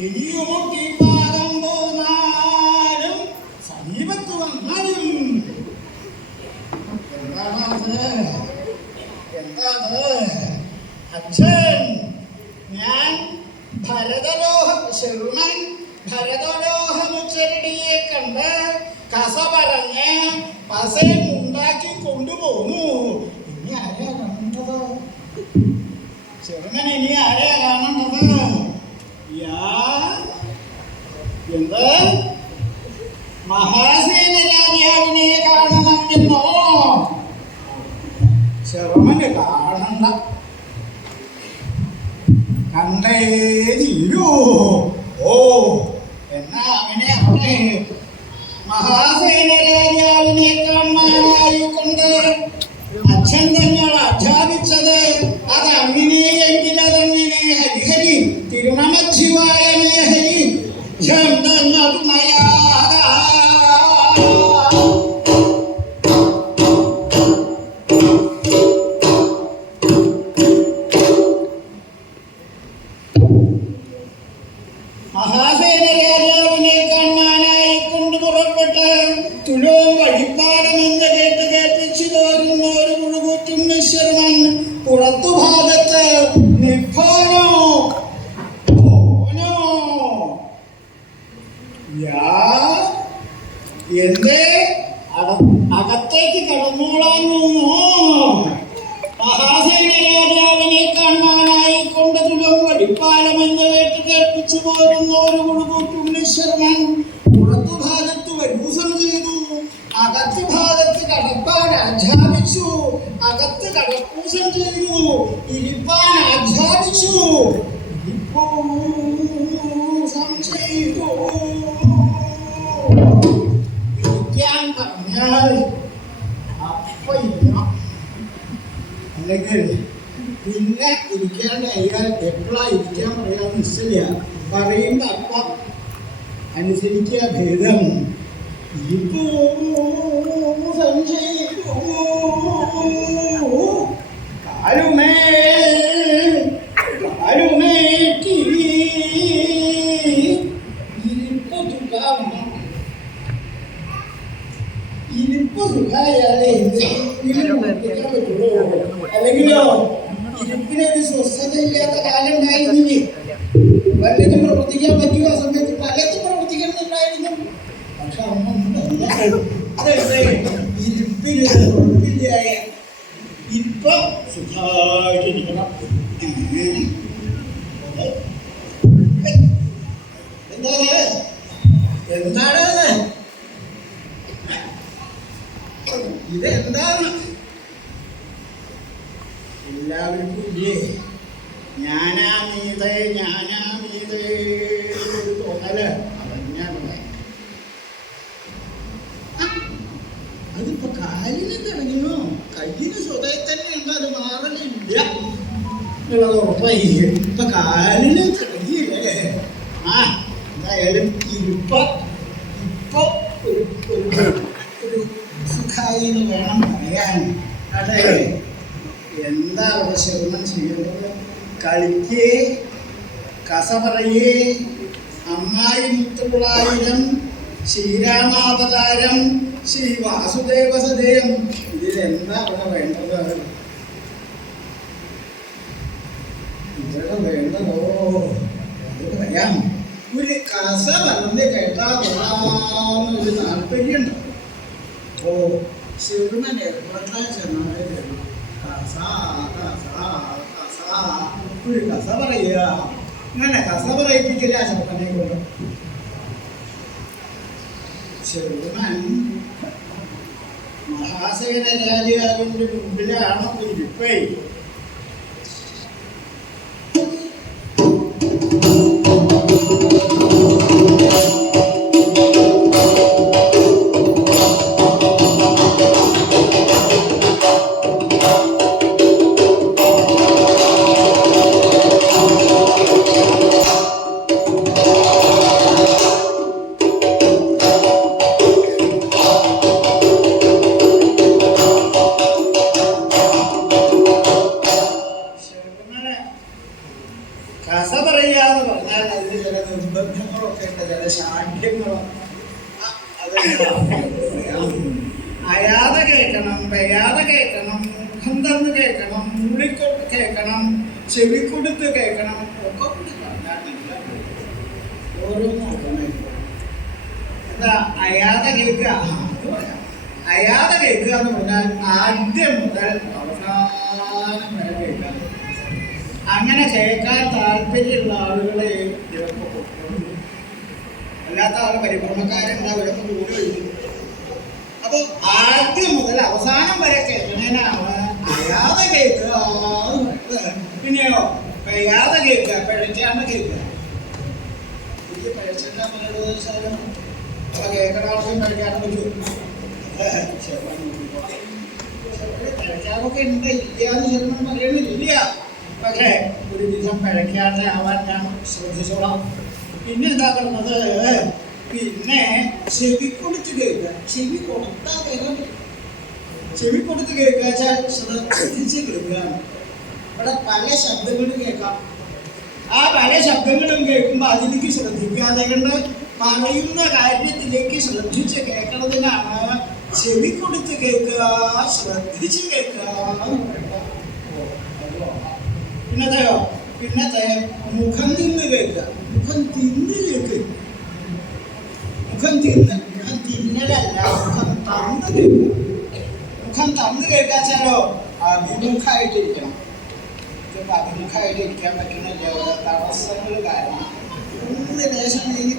ഇനിയുമൊക്കെ പാദം പോന്നാലും സമീപത്ത് വന്നാലും എന്താണത്? അച്ഛൻ ഞാൻ ഭരതലോഹ ശർമ്മൻ ഭരതലോഹമുച്ചരടിയെ കണ്ട് കസ പറഞ്ഞ് പസയും ഉണ്ടാക്കി കൊണ്ടുപോന്നു. ഇനി ആരെയാ കാണേണ്ടത് ചെറുമൻ ഇനി ആരെയാ കാണണ്ട കണ്ടേരിയോ ഓ എന്നാ അവനെ അവിടെ മഹാസേന രാജാവിനെ കാണാനായി കൊണ്ട് അച്ഛൻ തങ്ങൾ അധ്യാപിച്ചത് അത് അങ്ങനെയെങ്കിൽ അതങ്ങനെ? ഹരിഹരി തിരുണമശിവായ ഹരി ഛന്ദനതുണയാ മഹാസേന രാജാവിനെ കേൾപ്പിച്ചു പോരുന്ന ഒരു കുഴുകൂട്ടുണ്ണിശ്വരൻ പുറത്തു ഭാഗത്ത് വരൂസം ചെയ്തു അകത്ത് ഭാഗത്ത് കടപ്പാൻ ആജ്ഞാപിച്ചു അകത്ത് കടപ്പൂസം ചെയ്തു ഇരിപ്പാൻ ആജ്ഞാപിച്ചു ഇരിപ്പൂസം ചെയ്തു ഇരിക്കാൻ പറഞ്ഞാൽ അപ്പൊ ഇരിക്കണം അല്ലെങ്കിൽ പിന്നെ ഇരിക്കേണ്ട അയാൾ എപ്പോഴാ ഇരിക്കാൻ പറയാൻ നിശ്ചയ പറയുമ്പോ അപ്പം അനുസരിക്കുക ഭേദം ഇപ്പോ സംശയിക്കൂ കാലുമേ കാലുമേറ്റി ഇരിപ്പ് സുഖാവണം ഇരിപ്പ് സുഖായാലേ ഇതിന് പ്രവർത്തിക്കാൻ സ്വസ്ഥത ഇല്ലാത്ത ഇരിപ്പിനൊരു കാലം ഉണ്ടായിരുന്നില്ലേ? വല്ലതും പ്രവർത്തിക്കാൻ പറ്റുക ആ സമയത്ത്? പലതും പ്രവർത്തിക്കണമെന്നുണ്ടായിരുന്നു. പക്ഷെ അമ്മ ഒന്നുമല്ല അതെ ഇരിപ്പിന് ഉറപ്പില്ലായ ഇപ്പൊ സുഖായിട്ടിരിക്കണം എന്താണ്? എന്താണ്? ഇതെന്താണ് എല്ലാവർക്കും ഇല്ലേ? ഞാനാ മീതേ ഞാനാ മീതേ ഒരു തോന്നൽ അതന്നെയാണ് അതിപ്പോ കാലിന് തുടങ്ങിയോ കയ്യിന് സ്വതേ തന്നെ ഉണ്ട് അത് മാറലില്ല എന്നുള്ളത് ഉറപ്പായി. ഇപ്പൊ കാലിന് തുടങ്ങിയില്ലേ ആ എന്തായാലും ഇപ്പൊ ഇപ്പൊ ഒരു സുഖായി എന്ന് വേണം പറയാൻ. അതെ. എന്താ അവിടെ ശിവമൻ ചെയ്യുന്നത് കളിക്കേ കസ പറയേ അമ്മായി മുത്തുകുളായിരം ശ്രീരാമാവതാരം ശ്രീ വാസുദേവ സദയം. ഇതിലെന്താ അവിടെ വേണ്ടത്? ഇവിടെ വേണ്ടതോ? അത് പറയാം. ഒരു കസ പറഞ്ഞ് കേട്ടാ കൊള്ളാമെന്നൊരു താല്പര്യമുണ്ട്. ഓ ശിവമൻ എവിടെ ചെന്നാലും ഒരു കഥ പറയുക ഇങ്ങനെ കഥ പറയിപ്പിക്കില്ല ചെറുക്കനെ കൊണ്ട് ചെറുക്കൻ മഹാസേന രാജാവിന്റെ മുമ്പിലാണ് ഒരു ഇപ്പേ അയാതെ കേൾക്കണം വയ്യാതെ കേൾക്കണം മുഖം തന്ന് കേൾക്കണം മൂളിക്കൊണ്ട് കേൾക്കണം ചെവിക്കൊടുത്ത് കേൾക്കണം ഒക്കെ ഓരോന്നും നോക്കണേ. കേൾക്കുക? അയാതെ കേൾക്കുക എന്ന് പറഞ്ഞാൽ ആദ്യം മുതൽ അവസാനം വരെ കേൾക്കാം അങ്ങനെ കേൾക്കാൻ താല്പര്യമുള്ള ആളുകളെ കൊടുക്കുന്നു അല്ലാത്ത ആൾ പരിഭ്രമക്കാരൻ കൂടെ എഴുതും അപ്പൊ ആദ്യം മുതൽ അവസാനം വരെ കേൾക്കണേനാണ് അയാതെ കേൾക്കുക പിന്നെയോ കഴിയാതെ കേൾക്കുക പിഴയ്ക്കാണ്ട് കേൾക്കുക. പുതിയ പഴച്ചിട്ട് അങ്ങനെ സാധനം അപ്പൊ കേൾക്കണ ആൾക്കും ഉണ്ട് ഇല്ലാന്ന് ചിലപ്പോൾ പറയണില്ല പക്ഷേ ഒരുവിധം പിഴയ്ക്കാതെ ആവാൻ ഞാൻ ശ്രദ്ധിച്ചോളാം. പിന്നെ എന്താ പറഞ്ഞത് പിന്നെ ചെവി കൊടുത്ത് കേൾക്കുക. ചെവി കൊടുത്താൽ കേൾക്കാൻ ചെവി കൊടുത്ത് കേൾക്കുക വെച്ചാൽ ശ്രദ്ധിച്ച് കേൾക്കുകയാണ്. ഇവിടെ പല ശബ്ദങ്ങളും കേൾക്കാം. ആ പല ശബ്ദങ്ങളും കേൾക്കുമ്പോൾ അതിലേക്ക് ശ്രദ്ധിക്കാതെ കണ്ട് പറയുന്ന കാര്യത്തിലേക്ക് ശ്രദ്ധിച്ച് കേൾക്കുന്നതിനാണ് ചെവി കൊടുത്ത് കേൾക്കുക ശ്രദ്ധിച്ച് കേൾക്കുക പിന്നെ അതെയോ പിന്നത്തെ മുഖം തിന്ന് കേൾക്കുക. മുഖം തിന്ന് കേൾക്കുക മുഖം തിന്ന് മുഖം തിന്നലല്ല മുഖം തന്ന് കേൾക്കുക മുഖം തന്ന് കേൾക്കാച്ചാലോ അഭിമുഖമായിട്ടിരിക്കണം ഇതിപ്പോ അഭിമുഖമായിട്ട് ഇരിക്കാൻ പറ്റുന്നില്ല. തടസ്സങ്ങൾ കാരണം. ഒന്ന് ലേശം നീങ്ങി